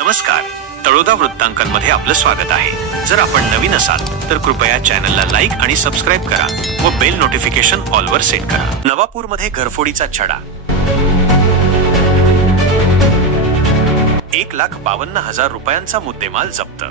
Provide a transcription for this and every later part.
नमस्कार. तळोदा वृत्तांकनमध्ये आपलं स्वागत आहे. जर आपण नवीन असाल तर कृपया चॅनलला लाईक आणि सबस्क्राईब करा व बेल नोटिफिकेशन ऑलवर सेट करा. नवापूरमध्ये घरफोडीचा छडा. एक लाख बावन्न हजार रुपयांचा मुद्देमाल जप्त.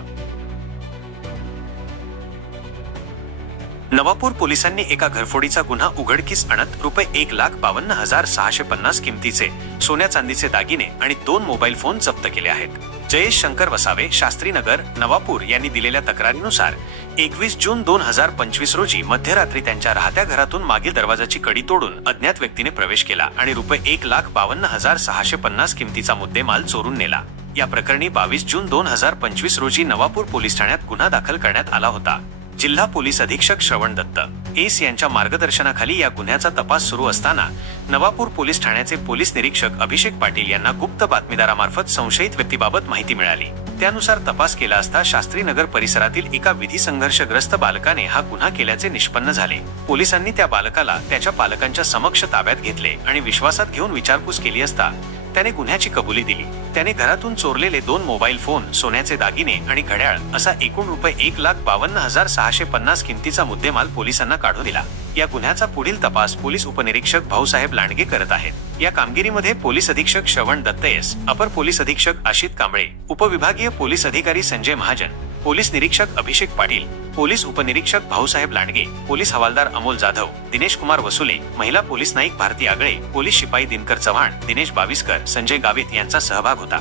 नवापूर पोलिसांनी एका घरफोडीचा गुन्हा उघडकीस आणत रुपये एक लाख बावन्न हजार सहाशे पन्नास किमतीचे सोन्या चांदीचे दागिने आणि दोन मोबाईल फोन जप्त केले आहेत. जयेश शंकर वसावे शास्त्रीनगर नवापूर यांनी दिलेल्या तक्रारीनुसार एकवीस जून दोन हजार पंचवीस रोजी मध्यरात्री त्यांच्या राहत्या घरातून मागील दरवाजाची कडी तोडून अज्ञात व्यक्तीने प्रवेश केला आणि रुपये एक लाख बावन्न हजार सहाशे पन्नास किमतीचा मुद्देमाल चोरून नेला. या प्रकरणी बावीस जून दोन हजार पंचवीस रोजी नवापूर पोलीस ठाण्यात गुन्हा दाखल करण्यात आला होता. जिल्हा पोलीस अधीक्षक श्रवण दत्त. एस यांच्या मार्गदर्शनाखाली या गुन्ह्याचा तपास सुरू असताना नवापूर पोलीस ठाण्याचे पोलीस निरीक्षक अभिषेक पाटील यांना गुप्त बातमीदारामार्फत संशयित व्यक्तीबाबत माहिती मिळाली. त्यानुसार तपास केला असता शास्त्रीनगर परिसरातील एका विधी संघर्षग्रस्त बालकाने हा गुन्हा केल्याचे निष्पन्न झाले. पोलिसांनी त्या बालकाला त्याच्या पालकांच्या समक्ष ताब्यात घेतले आणि विश्वासात घेऊन विचारपूस केली असता त्याने गुन्ह्याची कबुली दिली. त्याने घरातून चोरलेले दोन मोबाईल फोन सोन्याचे दागिने आणि घड्याळ असा एकूण रुपये एक लाख बावन्न हजार सहाशे पन्नास किमतीचा मुद्देमाल पोलिसांना काढून दिला. या गुन्ह्याचा पुढील तपास पोलीस उपनिरीक्षक भाऊसाहेब लांडगे करत आहेत. या कामगिरीमध्ये पोलीस अधीक्षक श्रवण दत्तयस अपर पोलीस अधीक्षक आशित कांबळे उपविभागीय पोलीस अधिकारी संजय महाजन पोलीस निरीक्षक अभिषेक पाटील पोलीस उपनिरीक्षक भाऊसाहेब लांडगे पोलीस हवालदार अमोल जाधव दिनेश कुमार वसुले महिला पोलीस नाईक भारती आगळे पोलीस शिपाई दिनकर चव्हाण दिनेश बाविस्कर संजय गावित यांचा सहभाग होता.